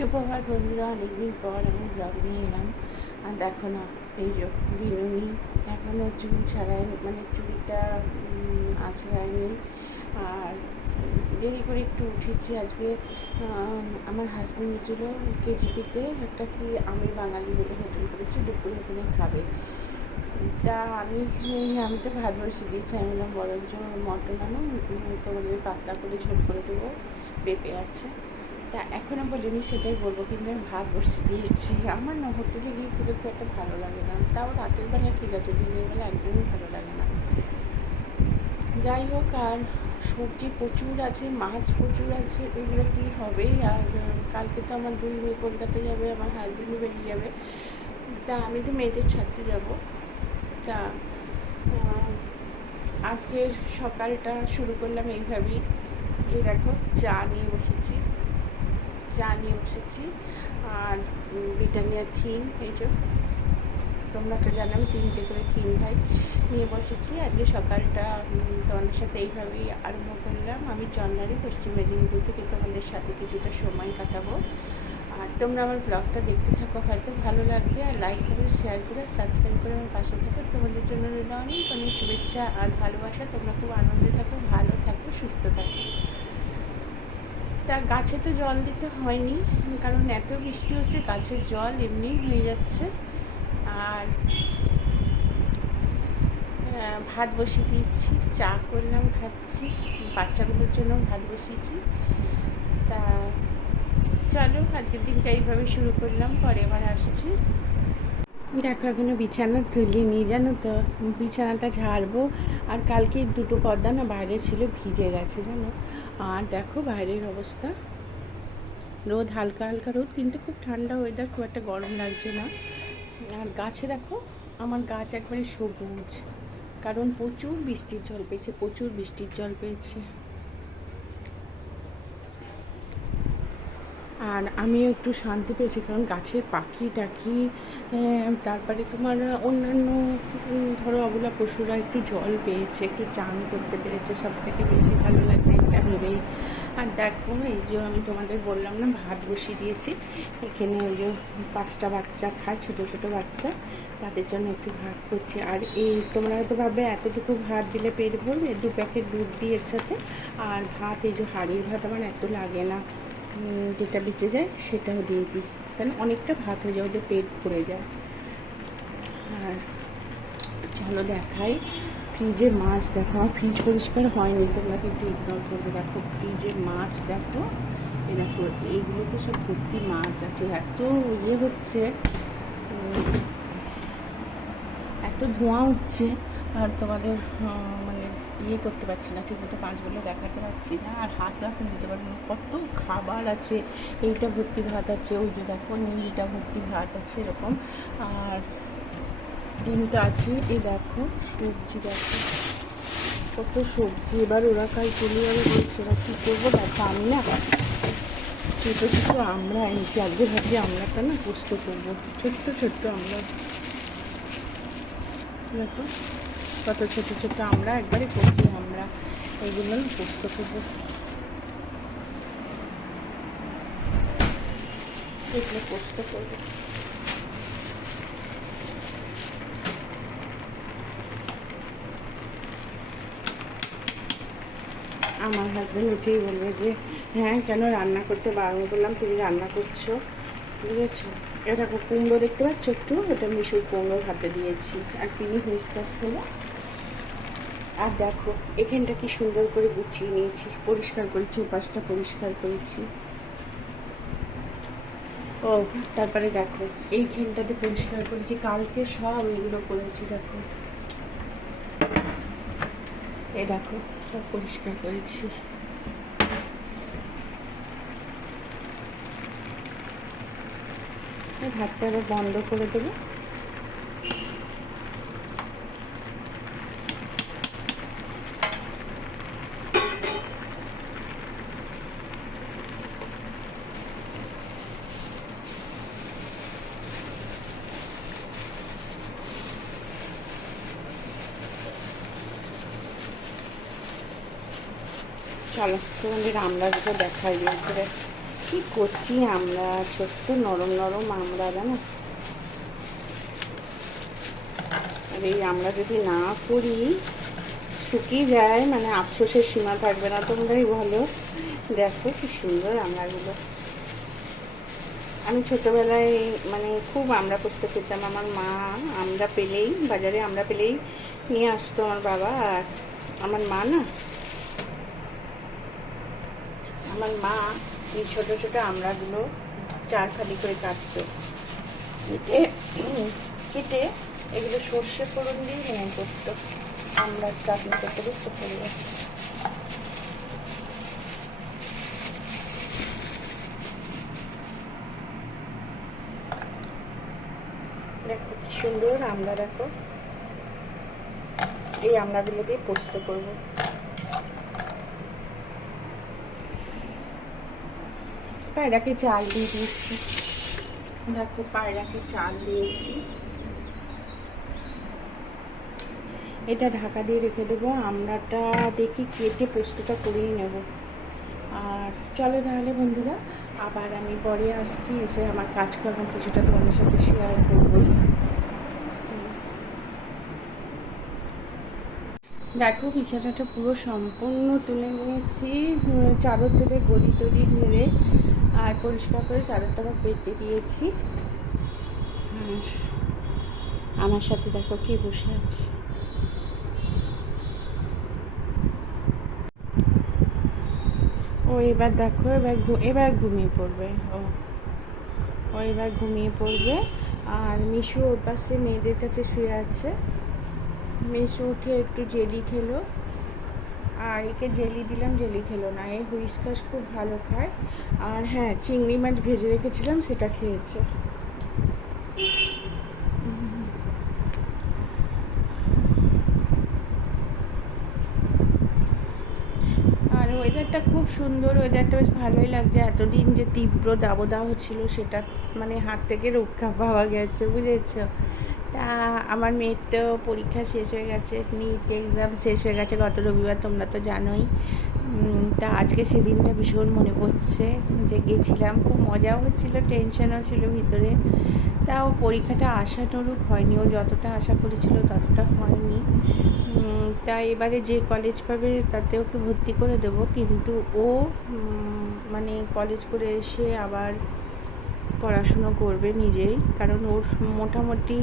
সুপ্রভাত বন্ধুরা, অনেকদিন পর আমি ব্লগ নিয়ে এলাম। আর দেখো না, এই যে বিনুনি এখনও চুল ছাড়াই, মানে চুলটা আঁচড়ায়নি। আর দেরি করে একটু উঠেছি আজকে। আমার হাজব্যান্ড ছিল কেজিপিতে একটা কি আমি বাঙালি বলে হোটেল করেছি, দুপুরে ওখানে খাবে। তা আমি তো ভাত বসে দিয়েছি। আমি বললাম বরঞ্চ মটন আনো, তোমাদের পাতলা করে ঝোল করে দেবো, পেঁপে আছে। তা এখনও বলিনি, সেটাই বলবো, কিন্তু আমি ভাত বসে দিয়েছি। আমার না হোটেলে গিয়ে খেতে খুব একটা ভালো লাগে না, তাও রাতের বেলা ঠিক আছে, দিনের বেলা একদমই ভালো লাগে না। যাই হোক, আর সবজি প্রচুর আছে, মাছ প্রচুর আছে, ওইগুলো কী হবে। আর কালকে তো আমার দুই মেয়ে কলকাতা যাবে, আমার হাজবেন্ডও বেরিয়ে যাবে। তা আমি তো মেয়েদের ছাড়তে যাব। তা আজকের সকালটা শুরু করলাম এইভাবেই। এই দেখো, চা নিয়ে বসেছি। আর ব্রিটানিয়া থিম, এই যে তোমরা তো জানো আমি 3টে করে থিম খাই, নিয়ে বসেছি। আজকে সকালটা তোমাদের সাথে এইভাবেই আরম্ভ করলাম। আমি চন্দ্রারি, পশ্চিম মেদিনীপুর থেকে তোমাদের সাথে কিছুটা সময় কাটাবো। আর তোমরা আমার ব্লগটা দেখতে থাকো, হয়তো ভালো লাগবে। আর লাইক করে, শেয়ার করে, সাবস্ক্রাইব করে আমার পাশে থাকো। তোমাদের জন্য রইল অনেক অনেক শুভেচ্ছা আর ভালোবাসা। তোমরা খুব আনন্দে থাকো, ভালো থাকো, সুস্থ থাকো। তা গাছে তো জল দিতে হয়নি, কারণ এত বৃষ্টি হচ্ছে, গাছের জল এমনিই হয়ে যাচ্ছে। আর ভাত বসিয়ে দিয়েছি, চা করলাম, খাচ্ছি। বাচ্চাগুলোর জন্য ভাত বসিয়েছি। তা চলো, আজকের দিনটা এইভাবে শুরু করলাম, পরে আবার আসছি। দেখো, এখনো বিছানা তুলিনি, জানো তো, বিছানাটা ঝাড়বো। আর কালকে 2টো পর্দা না বাইরে ছিল, ভিজে গেছে জানো। আর দেখো বাইরের অবস্থা, রোদ, হালকা হালকা রোদ, কিন্তু খুব ঠান্ডা ওয়েদার, খুব একটা গরম লাগছে না। আর গাছে দেখো, আমার গাছ একবারে সবুজ, কারণ প্রচুর বৃষ্টির জল পেয়েছে। আর আমিও একটু শান্তি পেয়েছি, কারণ গাছের পাখি টাখি, তারপরে তোমার অন্যান্য ধরো অবলা পশুরা একটু জল পেয়েছে, একটু চান করতে পেরেছে, সব থেকে বেশি ভালো লাগছে এটা ভেবেই। আর দেখো, এই যে আমি তোমাদের বললাম না, ভাত বসিয়ে দিয়েছি। এখানে ওই যে 5টা বাচ্চা খায়, ছোটো ছোটো বাচ্চা, তাদের জন্য একটু ভাত করছি। আর এই তোমরা হয়তো ভাববে এতটুকু ভাত দিলে পেট ভরবে, 2 প্যাকেট দুধ দিয়ে এর সাথে। আর ভাত, এই যে হাঁড়ির ভাত আমার এত লাগে না, যেটা বেঁচে যায় সেটাও দিয়ে দিই, কারণ অনেকটা ভাত হয়ে যায়, ওদের পেট ভরে যায়। আর চলো দেখাই, ফ্রিজে মাছ দেখো, আমার ফ্রিজ পরিষ্কার হয়নি, তোমরা কিন্তু ইগনোর করবে। দেখো ফ্রিজে মাছ, দেখো এই দেখো, এইগুলোতে সব ভর্তি মাছ আছে। এত ইয়ে হচ্ছে, এত ধোঁয়া উঠছে, আর তোমাদের মানে ইয়ে করতে পারছি না, ঠিকমতো মাছগুলো দেখাতে পারছি না। আর হাত এখন দিতে পারবো না, কত খাবার আছে। এইটা ভর্তি ভাত আছে, ওই যে দেখো নীলটা ভর্তি ভাত আছে এরকম। আর ডিমটা আছে, এই দেখো সবজি, দেখো কত সবজি। এবার ওরা কাল চলে যাবে বলছে, এবার কী করবো। দেখো আমি না ছোটো ছোটো আমরা এনেছি, আজকে ভাবছি আমরাটা না পোস্ত করবো, ছোট্ট আমরা। দেখো কত ছোটো ছোটো আমরা, একবারে করছি আমরা, এইগুলো পোস্ত করবো, এগুলো পোস্ত করবো। আমার হাজব্যান্ড উঠেই বলবে যে হ্যাঁ কেন রান্না করতে বারণ করলাম, তুমি রান্না করছো, বুঝেছো। এটা দেখো কুমড়ো দেখতে পাচ্ছ একটু, ওটা মিশুর কুমড়োর হাতে দিয়েছি, আর তিনি হুইসকাস খেলো। আর দেখো এখানটা কি সুন্দর করে গুছিয়ে নিয়েছি, পরিষ্কার করেছি, উপাসটা পরিষ্কার করেছি। ও তারপরে দেখো এইখানটাতে পরিষ্কার করেছি, কালকে সব এগুলো করেছি। দেখো এ দেখো সব পরিষ্কার করেছি। ভাতটা আবার বন্ধ করে দেবো। চলো তোমাদের আমড়াগুলো দেখাই, উপরে কি কচি আমরা, ছোট্ট নরম নরম আমরা, জানো। আর এই আমরা যদি না করি শুকিয়ে যায়, মানে আফসোসের সীমা থাকবে না, তোমরাই বলো। দেখো কি সুন্দর আমড়াগুলো। আমি ছোটোবেলায় মানে খুব আমড়া পোস্ত খেতাম। আমার মা আমড়া পেলেই, বাজারে আমড়া পেলেই নিয়ে আসতো আমার বাবা। আর আমার মা এই ছোটো ছোটো আমড়াগুলো চারখানি করে কাটতো, কেটে এগুলো সর্ষে ফোড়ন দিয়ে নিয়ে করতো আমড়ার চাটনি করতে করতে পড়ে যাচ্ছে। দেখো কি সুন্দর আমড়া, দেখো। এই আমড়াগুলো দিয়ে পোস্ত করবো। পায়রাকে চাল দিয়ে দিয়েছি, দেখো পায়রাকে চাল দিয়েছি। এটা ঢাকা দিয়ে রেখে দেবো। আমড়াটা দেখি কেটে পোস্তটা করেই নেব। আর চলো তাহলে বন্ধুরা, আবার আমি পরে আসছি, এসে আমার কাজকর্ম কিছুটা তোমাদের সাথে শেয়ার করবই। দেখো বিছানাটা পুরো সম্পূর্ণ তুলে নিয়েছি, চাদর থেকে গদি টদি ঝেড়ে আর পরিষ্কার করে চাদরটা পেতে দিয়েছি। আর আমার সাথে দেখো কে বসে আছে। ও এবার দেখো, এবার ঘুমিয়ে পড়বে। ও এবার ঘুমিয়ে পড়বে। আর মিশু ওর পাশে মেয়েদের কাছে শুয়ে আছে। মিশু উঠে একটু জেলি খেলো, আর একে জেলি দিলাম, জেলি খেলো না। এই হুইস্কাস খুব ভালো খায়। আর হ্যাঁ, চিংড়ি মাছ ভেজে রেখেছিলাম, সেটা খেয়েছে। আর ওয়েদারটা খুব সুন্দর, ওয়েদারটা বেশ ভালোই লাগছে। এতদিন যে তীব্র দাবদাহ ছিল সেটা মানে হাত থেকে রক্ষা পাওয়া গেছে, বুঝেছ। তা আমার মেয়ের তো পরীক্ষা শেষ হয়ে গেছে, নিট এক্সাম শেষ হয়ে গেছে গত রবিবার, তোমরা তো জানোই। তা আজকে সেদিনটা ভীষণ মনে পড়ছে যে গেছিলাম, খুব মজাও হচ্ছিলো, টেনশনও ছিল ভিতরে। তাও পরীক্ষাটা আশানুরূপ হয়নি, ও যতটা আশা করেছিল ততটা হয়নি। তাই এবারে যে কলেজ পাবে তাতে ওকে ভর্তি করে দেবো, কিন্তু ও মানে কলেজ করে এসে আবার পড়াশুনো করবে নিজেই, কারণ ওর মোটামুটি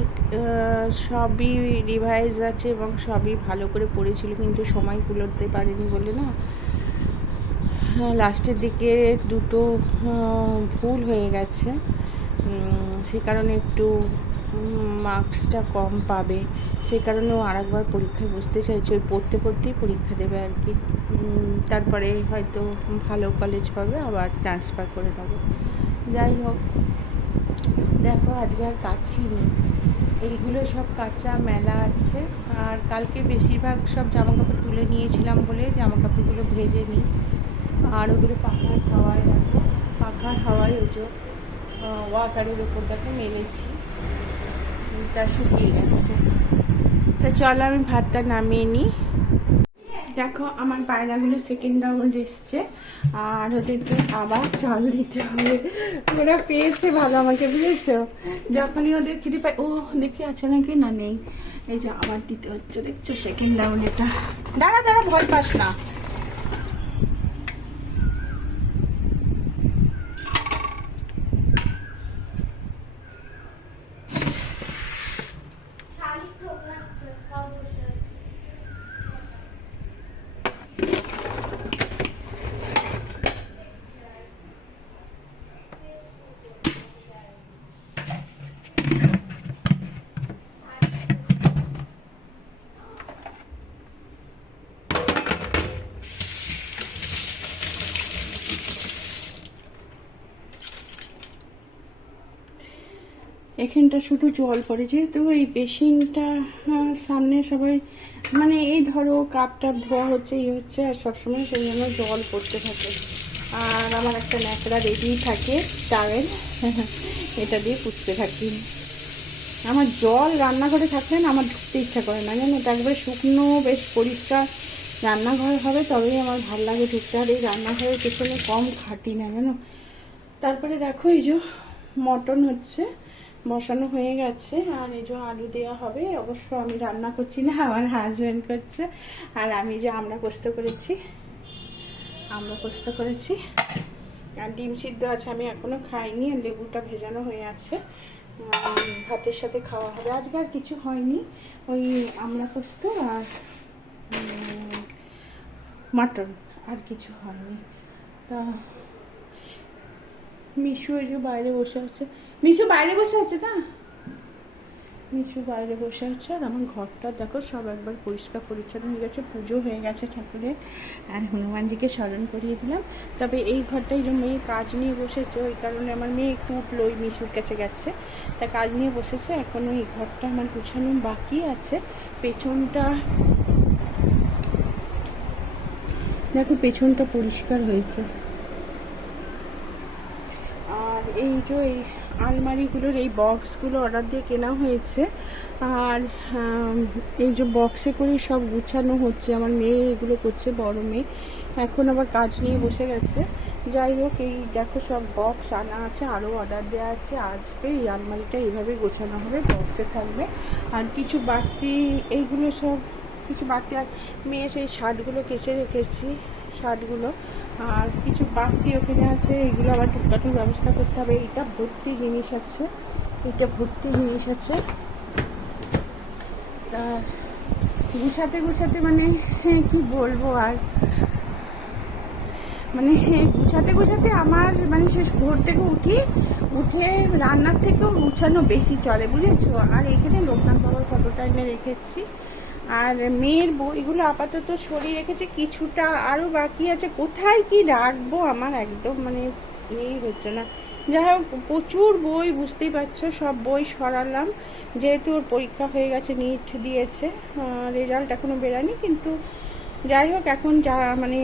সবই রিভাইজ আছে এবং সবই ভালো করে পড়েছিল, কিন্তু সময় কুলোতে পারেনি বলে না, লাস্টের দিকে দুটো ভুল হয়ে গেছে। সে কারণে একটু মার্কসটা কম পাবে, সেই কারণে ও আরেকবার পরীক্ষায় বসতে চাইছে। ওই পড়তে পড়তেই পরীক্ষা দেবে আর কি। তারপরে হয়তো ভালো কলেজ পাবে, আবার ট্রান্সফার করে দেবে। যাই হোক, দেখো আজকে আর কাচ্ছি নেই, এইগুলো সব কাঁচা মেলা আছে। আর কালকে বেশিরভাগ সব জামাকাপড় তুলে নিয়েছিলাম বলে জামাকাপড়গুলো ভেজে নিই। আর ওগুলো পাখার হাওয়ায়, দেখো পাখার হাওয়ায় ওই যে ওয়াটারের ওপর দেখো মেলেছি, তা শুকিয়ে গেছে। তা চলো আমি ভাতটা নামিয়ে নিই। দেখো আমার পায়রাগুলো সেকেন্ড রাউন্ড এসছে, আর ওদেরকে আবার চাল দিতে হবে। ওরা পেয়েছে ভালো আমাকে, বুঝেছো। যখনই ওদের খিদে পায়, ও দেখি আছে নাকি, না নেই, এই যে আবার দিতে হচ্ছে, দেখছো সেকেন্ড রাউন্ড এটা। দাঁড়া দাঁড়া, ভয় পাস না। এখানটা শুধু জল পড়ে, যেহেতু এই বেসিনটা সামনে সবাই মানে এই ধরো কাপ টাপ ধোয়া হচ্ছে, হচ্ছে, আর সবসময় সেই জন্য জল পড়তে থাকে। আর আমার একটা ন্যাকড়া রেডি থাকে, টাওয়েল, এটা দিয়ে পুষতে থাকি। আমার জল রান্নাঘরে থাকলে না আমার ঢুকতে ইচ্ছা করে না, জানো তো। একবারে শুকনো বেশ পরিষ্কার রান্নাঘর হবে তবেই আমার ভালো লাগে ঢুকতে। আর এই রান্নাঘরের পেছনে কম খাটি না, জানো। তারপরে দেখো এই যে মটন হচ্ছে, বসানো হয়ে গেছে। আর এই যে আলু দেওয়া হবে, অবশ্য আমি রান্না করছি না, আমার হাজব্যান্ড করছে। আর আমি যে আমরা পোস্ত করেছি, আর ডিম সিদ্ধ আছে, আমি এখনও খাইনি। লেবুটা ভেজানো হয়ে আছে, ভাতের সাথে খাওয়া হবে। আজকে আর কিছু হয়নি, ওই আমরা পোস্ত আর মাটন, আর কিছু হয়নি। তা মিশু ওই যে বাইরে বসে আছে, মিশু বাইরে বসে আছে না, মিশু বাইরে বসে আছে। আর আমার ঘরটা দেখো সব একবার পরিষ্কার পরিচ্ছন্ন হয়ে গেছে, পুজো হয়ে গেছে ঠাকুরের, আর হনুমানজিকে স্মরণ করিয়ে দিলাম। তবে এই ঘরটাই যে মেয়ে কাজ নিয়ে বসেছে, ওই কারণে আমার মেয়ে একটু উঠলো, ওই মিশুর কাছে গেছে, তা কাজ নিয়ে বসেছে। এখনও এই ঘরটা আমার গুছানো বাকি আছে। পেছনটা দেখো, পেছনটা পরিষ্কার হয়েছে। আর এই যে এই আলমারিগুলোর এই বক্সগুলো অর্ডার দিয়ে কেনা হয়েছে, আর এই যে বক্সে করে সব গুছানো হচ্ছে। আমার মেয়ে এগুলো করছে, বড় মেয়ে, এখন আবার কাজ নিয়ে বসে গেছে। যাই হোক, এই দেখো সব বক্স আনা আছে, আরও অর্ডার দেওয়া আছে, আসবে। এই আলমারিটা এইভাবে গোছানো হবে, বক্সে থাকবে। আর কিছু বাড়তি এইগুলো সব কিছু বাড়তি, আর মেয়ে সেই শার্টগুলো কেচে রেখেছি, শার্টগুলো। আর কিছু বাড়তি ওখানে আছে, এগুলো আবার টুকটাটুক ব্যবস্থা করতে হবে। এটা ভর্তি জিনিস আছে, তা গুছাতে মানে কি বলবো আর, মানে গুছাতে আমার মানে শেষ ভোর থেকে উঠে রান্নার থেকেও গুছানো বেশি চলে, বুঝেছো। আর এখানে লোকনাথ বাবার ফটোটা এনে রেখেছি, আর মেয়ের বইগুলো আপাতত সরিয়ে রেখেছে, কিছুটা আরও বাকি আছে। কোথায় কি রাখবো আমার একদম মানে হচ্ছে না। যাই হোক, প্রচুর বই, বুঝতেই পারছো, সব বই সরালাম। যেহেতু ওর পরীক্ষা হয়ে গেছে, নিট দিয়েছে, রেজাল্ট এখনও বেরানি, কিন্তু যাই হোক, এখন যা মানে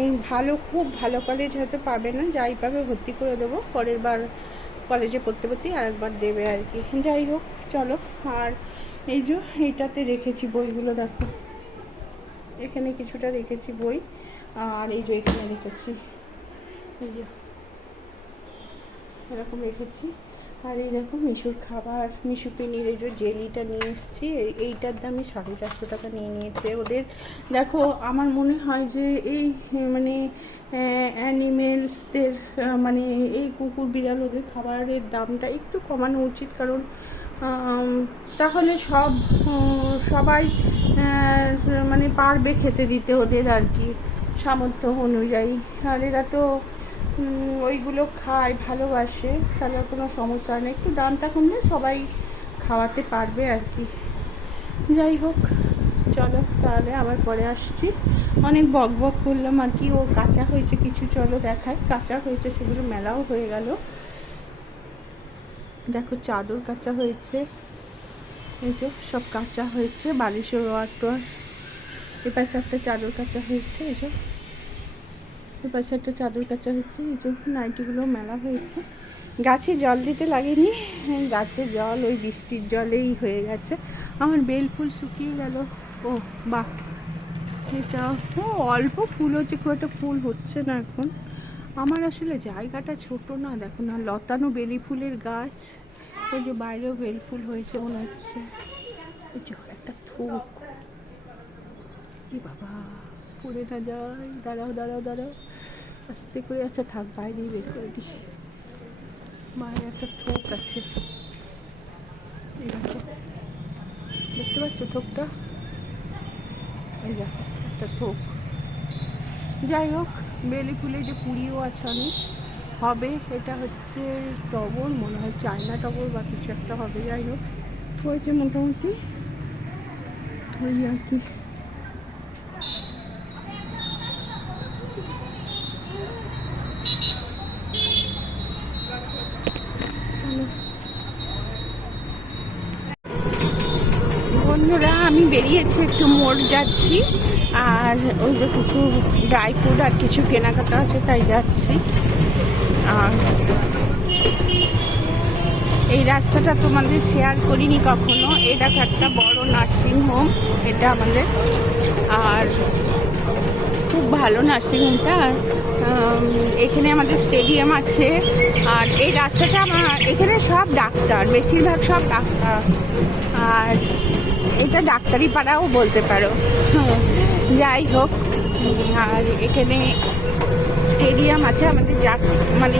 খুব ভালো কলেজ হয়তো পাবে না, যাই পাবে ভর্তি করে দেবো। পরের বার কলেজে পড়তে আরেকবার দেবে আর কি। যাই হোক, চলো। আর এই যে এইটাতে রেখেছি বইগুলো, দেখো এখানে কিছুটা রেখেছি বই, আর এই যে এখানে রেখেছি, এই যে এরকম রেখেছি। আর এই দেখো মিশুর খাবার, মিশু পেনির এই যে জেলিটা নিয়ে এসেছি, এইটার দামই 450 টাকা নিয়ে নিয়েছে ওদের। দেখো আমার মনে হয় যে এই মানে অ্যানিমেলসদের মানে এই কুকুর বিড়াল, ওদের খাবারের দামটা একটু কমানো উচিত, কারণ তাহলে সবাই মানে পারবে খেতে দিতে ওদের আর কি, সামর্থ্য অনুযায়ী। আর এরা তো ওইগুলো খায়, ভালোবাসে, তাহলে কোনো সমস্যা নেই। একটু দামটা কমলে সবাই খাওয়াতে পারবে আর কি। যাই হোক, চলো তাহলে আবার পরে আসছি। অনেক বক করলাম আর কি। ও কাঁচা হয়েছে কিছু, চলো দেখাই। কাঁচা হয়েছে সেগুলো মেলাও হয়ে গেল। দেখো চাদর কাঁচা হয়েছে, এই যে সব কাঁচা হয়েছে, বালিশের ওয়ার টোয়ার। এপাশে একটা চাদর কাঁচা হয়েছে, এই যে এপাশে একটা চাদর কাঁচা হয়েছে, এই যে নাইটিগুলো মেলা হয়েছে। গাছে জল দিতে লাগেনি, গাছে জল ওই বৃষ্টির জলেই হয়ে গেছে। আমার বেল ফুল শুকিয়ে গেল। ও বাহ, এটা অল্প ফুল হচ্ছে, খুব একটা ফুল হচ্ছে না এখন। আমার আসলে জায়গাটা ছোট না, দেখো না, লতানো বেলি ফুলের গাছ। ওই যে বাইরেও বেল ফুল হয়েছে মনে হচ্ছে। ওই যে একটা থোক, কি বাবা, পড়ে না যায়। দাঁড়াও আস্তে করে। আচ্ছা থাক, বাইরেই বের করে দিস। মায়ের একটা থোক আছে, এই দেখো, দেখতে পাচ্ছ থোকটা, এই দেখো একটা থোক। যাই হোক, বেলি ফুলে যে কুড়িও আছে অনেক, হবে। এটা হচ্ছে টগর, মনে হয় চায়না টগর বা কিছু একটা হবে। যাই হোক, হয়েছে মোটামুটি ওই আর কি। বন্ধুরা, আমি বেরিয়েছি, একটু মোড় যাচ্ছি, আর ওই যে কিছু ড্রাই ফ্রুট আর কিছু কেনাকাটা আছে, তাই যাচ্ছি। আর এই রাস্তাটা তোমাদের শেয়ার করিনি কখনো। এটা একটা বড় নার্সিং হোম, এটা আমাদের। আর খুব ভালো নার্সিংহোমটা। আর এখানে আমাদের স্টেডিয়াম আছে। আর এই রাস্তাটা এখানে সব ডাক্তার, বেশিরভাগ সব ডাক্তার। আর এটা ডাক্তারি পাড়াও বলতে পারো। যাই হোক, আর এখানে স্টেডিয়াম আছে আমাদের, মানে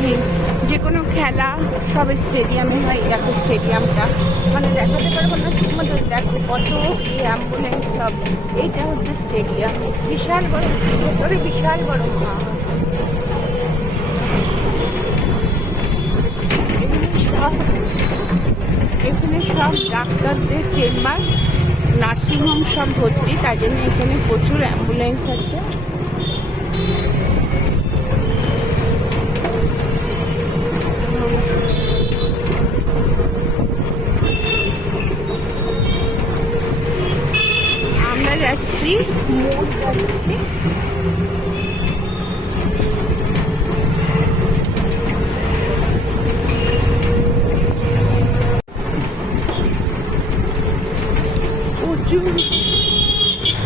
যে কোনো খেলা সব স্টেডিয়ামে হয়। দেখো স্টেডিয়ামটা, মানে দেখাতে পারবো না ঠিক মতো। দেখো কত অ্যাম্বুলেন্স সব। এইটা হচ্ছে স্টেডিয়াম, বিশাল বড়, ভেতরে বিশাল বড় মাঠ। এখানে সব ডাক্তারদের চেম্বার, নার্সিংহোম সব ভর্তি, তাই জন্য এখানে প্রচুর অ্যাম্বুলেন্স আছে। আমরা যাচ্ছি, মোট যাচ্ছি।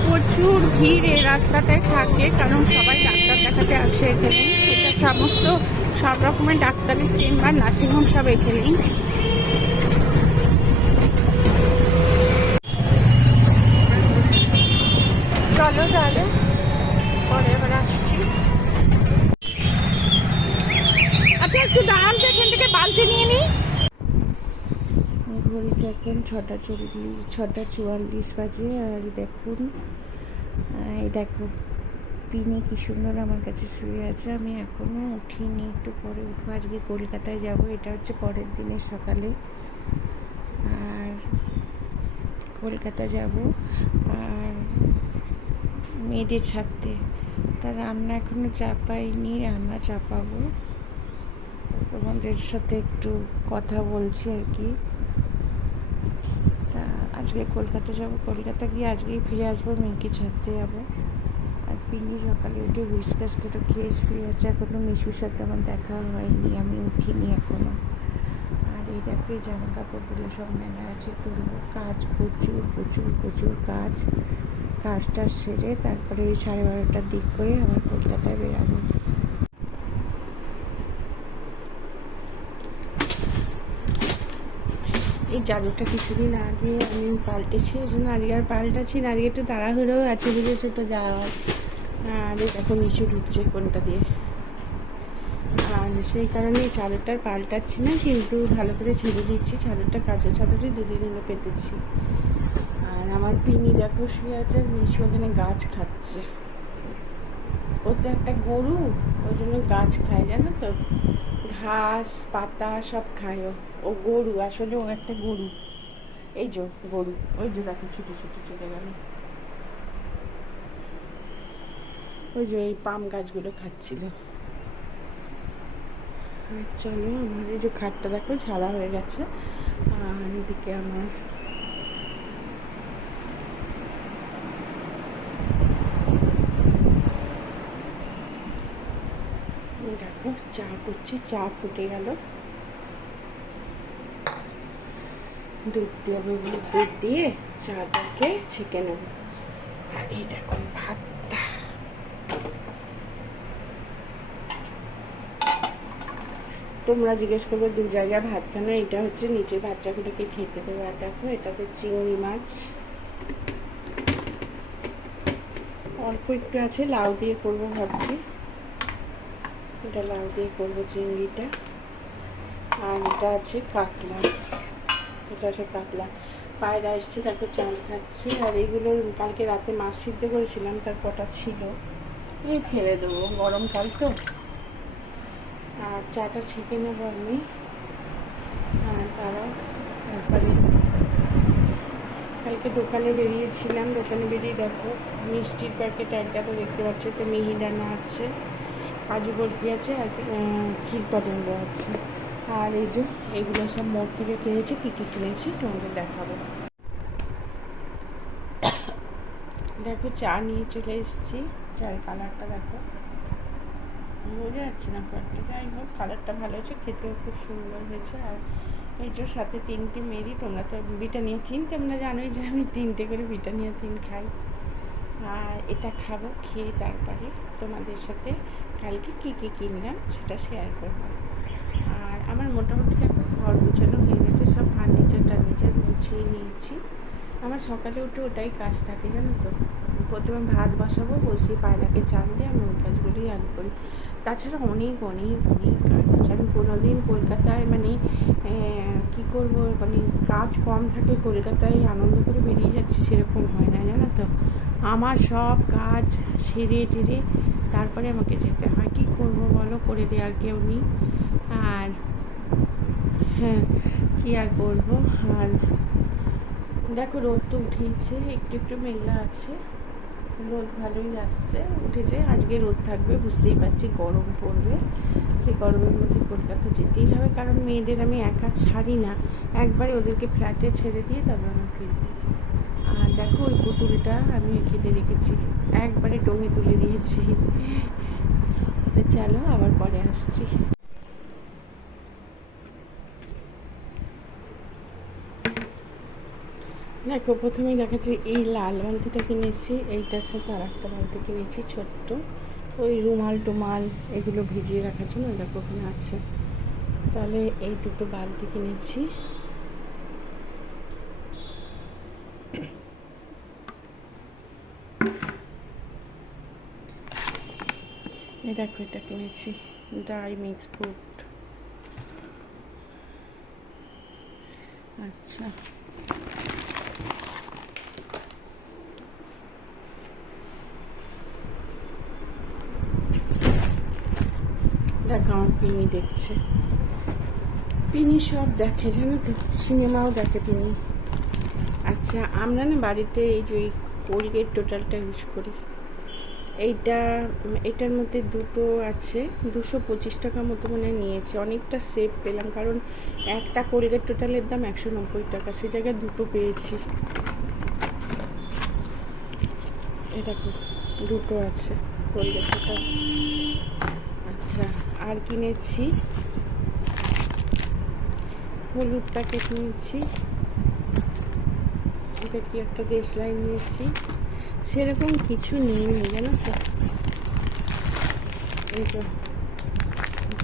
প্রচুর ভিড় এই রাস্তাটায় থাকে, কারণ সবাই ডাক্তার দেখাতে আসে এখানে। এটা সমস্ত সব রকমের ডাক্তারের চেম্বার, নার্সিংহোম সব এখানেই। চলো তাহলে পরে এবার আসছি। আচ্ছা একটু দাঁড়ান তো, এখান থেকে বালতি নিয়ে নিই। ঘড়িতে এখন 6:44 বাজে। আর দেখুন, এই দেখো পিনে কি সুন্দর আমার কাছে শুয়ে আছে। আমি এখনও উঠিনি, একটু পরে উঠবো। আজকে কলকাতায় যাব, এটা হচ্ছে পরের দিনের সকালে। আর কলকাতা যাব আর মেয়েদের ছাড়তে। তা রান্না এখনও চাপাইনি, রান্না চাপাবো। তোমাদের সাথে একটু কথা বলছি আর কি। তা আজকে কলকাতা যাব, কলকাতা গিয়ে আজকেই ফিরে আসবো, মেয়েকে ছাড়তে যাবো। আর পিনি সকালে উঠে হুইস্কাস করে খেয়ে শুয়ে আছে। এখনও মিশুর সাথে আমার দেখা হয়নি, আমি উঠিনি এখনও। আর এই দেখো এই জামা কাপড়গুলো সব মেলা আছে, তুলবো। কাজ প্রচুর প্রচুর প্রচুর কাজ। কাজটা সেরে তারপরে ওই 12:30টার দিক করে আমার কলকাতায় বেরাবো। এই জাদুটা কিছুদিন আগে আমি পাল্টেছি, ওই জন্য আজকে আর পাল্টাচ্ছি না। আজকে একটু তাড়াহুড়োও আছে, বুঝেছো তো যাওয়ার। আর দেখো মিশু ঢুকছে কোনটা দিয়ে। আর সেই কারণে এই চাদরটা পাল্টাচ্ছি না, কিন্তু ভালো করে ছেড়ে দিচ্ছি। চাদরটা কাঁচা চাদরই 2 দিন হলো পেতেছি। আর আমার পিনি দেখো শুয়ে আছে, আর মিশু ওখানে গাছ খাচ্ছে। ও তো একটা গরু, ওই জন্য গাছ খায়, জানো তো, ঘাস পাতা সব খায়। ও গরু, আসলে ও একটা গরু। এই যে গরু, ওই যে দেখো ছুটে ছুটে চলে গেল। ওই যে এই পাম গাছগুলো খাচ্ছিল। আর চলো, আমার এই যে খাটটা দেখো ঝাড়া হয়ে গেছে। আর এদিকে আমার দেখো চা করছি, চা ফুটে গেল। দুধ দেবো, দুধ দিয়ে চাটাকে ছেঁকে নেব। আর এই দেখো ভাতটা, তোমরা জিজ্ঞেস করবে 2 জায়গায় ভাত কেন। এটা হচ্ছে নিচে বাচ্চাগুলোকে খেতে দেবো। আর দেখো এটাতে চিংড়ি মাছ অল্প একটু আছে, লাউ দিয়ে করবো ভাবছি। এটা লাউ দিয়ে করবো চিংড়িটা। আর এটা আছে কাতলা, এটা আছে কাতলা। পায়রা এসছে, তারপর চাল খাচ্ছে। আর এইগুলো কালকে রাতে মাছ সিদ্ধ করেছিলাম, তার কটা ছিল, এই ফেলে দেবো, গরমকাল তো। আর চাটা ছেঁকে নেবো আমি। তারপরে কালকে দোকানে বেরিয়েছিলাম, দোকানে বেরিয়ে দেখো মিষ্টির প্যাকেট একটা তো দেখতে পাচ্ছি, তো মিহিদানা আছে, কাজু বরফি আছে, আর ক্ষীরকদম্ব আছে। আর এই যে এগুলো সব মোড় থেকে কিনেছি, কী কী কিনেছি তোমাদের দেখাবো। দেখো চা নিয়ে চলে এসেছি। চায়ের কালারটা দেখো, বোঝা যাচ্ছে না কয়েকটা, যাই হোক কালারটা ভালো হয়েছে, খেতেও খুব সুন্দর হয়েছে। আর এই যে সাথে 3টে মেরি, তোমরা তো ব্রিটানিয়া থিন, তোমরা জানোই যে আমি 3টে করে ব্রিটানিয়া থিন খাই। আর এটা খাবো, খেয়ে তারপরে তোমাদের সাথে কালকে কী কী কিনলাম সেটা শেয়ার করবো। আর আমার মোটামুটি দেখো ঘর গুছানো হয়ে গেছে, সব ফার্নিচার টার্নিচার গুছিয়ে নিয়েছি। আমার সকালে উঠে ওটাই কাজ থাকে জানো তো। প্রথমে ভাত বসাবো, বসিয়ে পায়রাকে চাল দিয়ে আমি ওই কাজগুলোই আগে করি। তাছাড়া অনেক অনেক অনেক কাজ আছে। আমি কোনোদিন কলকাতায় মানে কী করবো, মানে কাজ কম থাকে কলকাতায় আনন্দ করে বেরিয়ে যাচ্ছি সেরকম হয় না জানো তো। আমার সব কাজ সেরে টেরে তারপরে আমাকে যেতে হয়। কী করবো বলো, করে দেওয়ার কেউ নেই। আর হ্যাঁ, কী আর করবো। আর দেখো রোদ তো উঠেইছে, একটু একটু মেঘলা আছে, রোদ ভালোই আসছে, উঠেছে। আজকে রোদ থাকবে, বুঝতেই পারছি গরম পড়বে। সেই গরমের মধ্যে কলকাতা যেতেই হবে, কারণ মেয়েদের আমি একা ছাড়ি না, একবারে ওদেরকে ফ্ল্যাটে ছেড়ে দিয়ে তারপর আমি ফিরবো। আর দেখো ওই পুতুলটা আমি কেটে রেখেছি, একবারে টঙে তুলে দিয়েছি। তো চলো আবার পরে আসছি। দেখো প্রথমেই দেখাচ্ছি, এই লাল বালতিটা কিনেছি, এইটার সাথে আর একটা বালতি কিনেছি ছোট্ট, ওই রুমাল টুমাল এগুলো ভিজিয়ে রাখার জন্য। দেখো ওখানে আছে। তাহলে এই দুটো বালতি কিনেছি। এই দেখো এটা কিনেছি, ড্রাই মিক্স ফ্রুট। আচ্ছা, দেখো আমার পিনি দেখছে, পিনি সব দেখে জানো তো, সিনেমাও দেখে পিনি। আচ্ছা, আমরা না বাড়িতে এই যে ওই কোলগেট টোটালটা ইউজ করি। এটার মধ্যে দুটো আছে, 225 টাকা মতো মনে নিয়েছে। অনেকটা সেভ পেলাম, কারণ একটা কোলগেট টোটালের দাম 190 টাকা, সে জায়গায় দুটো পেয়েছি। এটা দুটো আছে কোলগেট টোটাল। আচ্ছা, আর কিনেছি হলুদ প্যাকেট নিয়েছি, এটা কি একটা দেশলাই নিয়েছি, সেরকম কিছু নিইনি জানো তো। এই তো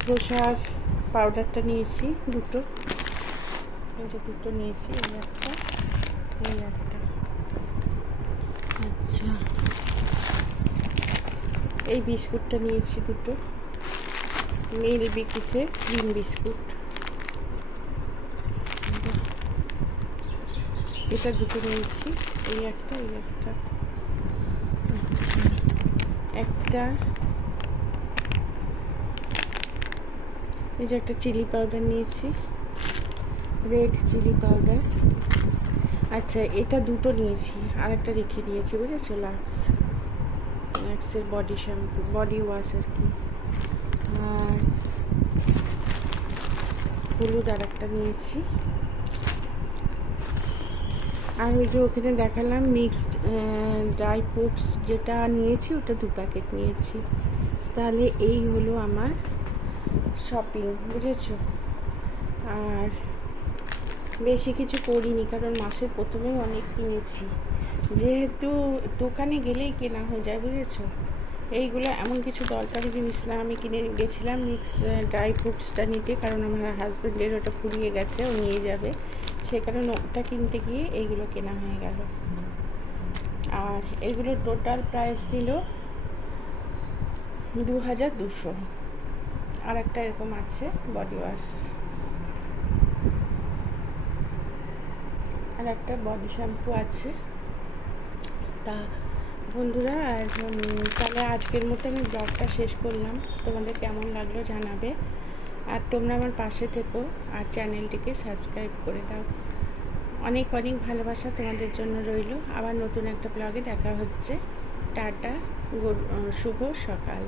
ধোসার পাউডারটা নিয়েছি দুটো, এই যে দুটো নিয়েছি, এই একটা এই একটা। আচ্ছা, এই বিস্কুটটা নিয়েছি দুটো, মিল বিকিসের ক্রিম বিস্কুট, এটা দুটো নিয়েছি, এই একটা এই একটা। একটা এই যে একটা চিলি পাউডার নিয়েছি, রেড চিলি পাউডার। আচ্ছা, এটা দুটো নিয়েছি, আর একটা রেখে দিয়েছি বুঝেছো, লাক্সের বডি শ্যাম্পু, বডি ওয়াশ আর কি। আর হলুদ আর একটা নিয়েছি। আর ওই যে ওখানে দেখালাম মিক্সড ড্রাই ফ্রুটস যেটা নিয়েছি, ওটা 2 প্যাকেট নিয়েছি। তাহলে এই হলো আমার শপিং, বুঝেছো। আর বেশি কিছু করিনি, কারণ মাসের প্রথমেও অনেক কিনেছি, যেহেতু দোকানে গেলেই কেনা হয়ে যায় বুঝেছো। এইগুলো এমন কিছু দরকারি জিনিস না। আমি কিনে গেছিলাম মিক্স ড্রাই ফ্রুটসটা নিতে, কারণ আমার হাজব্যান্ডের ওটা ফুরিয়ে গেছে, ও নিয়ে যাবে, সে কারণে ওটা কিনতে গিয়ে এইগুলো কেনা হয়ে গেল। আর এইগুলোর টোটাল প্রাইস নিল 2200। আর একটা এরকম আছে বডি ওয়াশ, আর একটা বডি শ্যাম্পু আছে। তা বন্ধুরা, তাহলে আজকের মতো আমি ব্লগটা শেষ করলাম। তোমাদের কেমন লাগলো জানাবে, আর তোমরা আমার পাশে থেকো, আর চ্যানেলটিকে সাবস্ক্রাইব করে দাও। অনেক অনেক ভালোবাসা তোমাদের জন্য রইল। আবার নতুন একটা ব্লগে দেখা হচ্ছে। টাটা, শুভ সকাল।